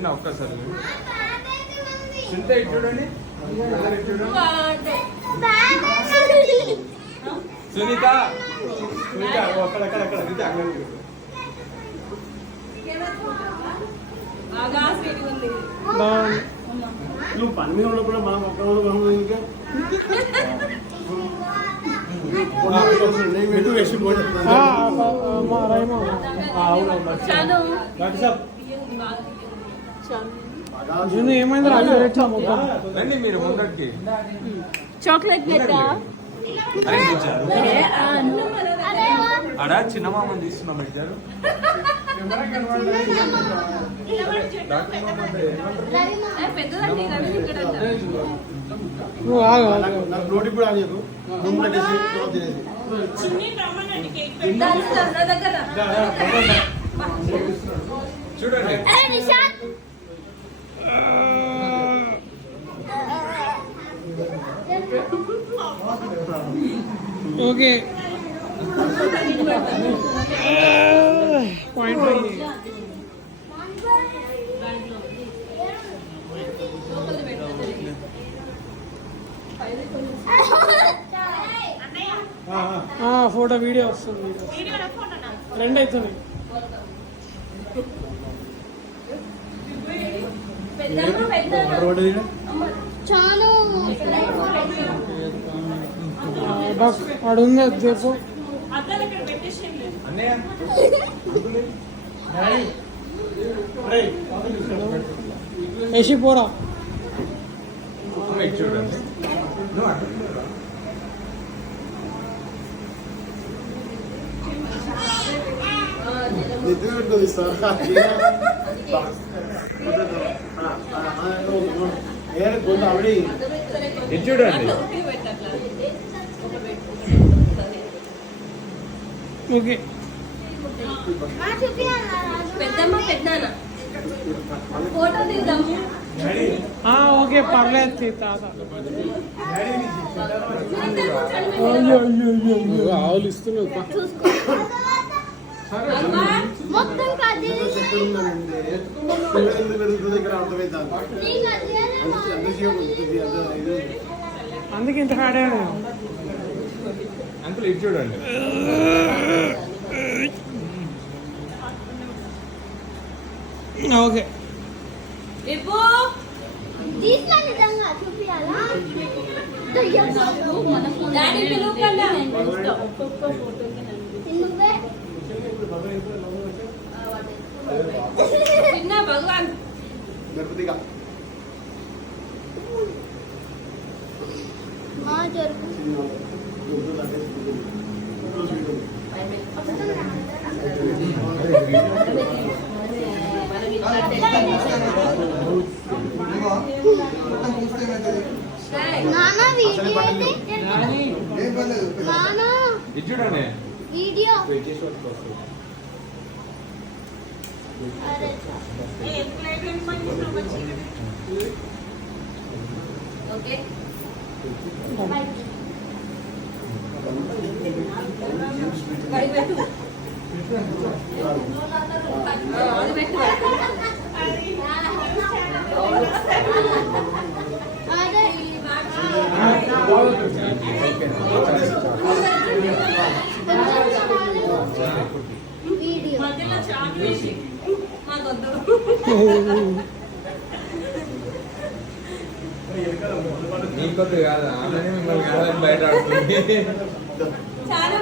చిన్న ఒక్కసారి చింత ఇటు చూడండి సునీత సునీత అక్కడ నువ్వు పని ఉన్నప్పుడు మనం ఒక్క ఇంకా ఏమైంది రండి మీరు ముందరికి చాక్లెట్ ఆడ చిన్న మామని తీస్తున్నాం ఇద్దరు నోటి కూడా చూడండి ఓకే పాయింట్ ఫోటో వీడియో వస్తుంది రెండు అవుతుంది వాడు ఉంది అది చెప్పు వేసి పోరా చూడండి చూడండి ఓకే ఓకే పర్లేదు తాత ఆవులు ఇస్తున్నావు అందుకే ఇంత హాడే అంకుల్ ఇది చూడండి ఓకే భగవాన్ ఇది చూడండి వీడియో ఓకే నీకొద్దు కాదు ఆమె మిమ్మల్ని కాదని బయట ఆడుతుంది చాలా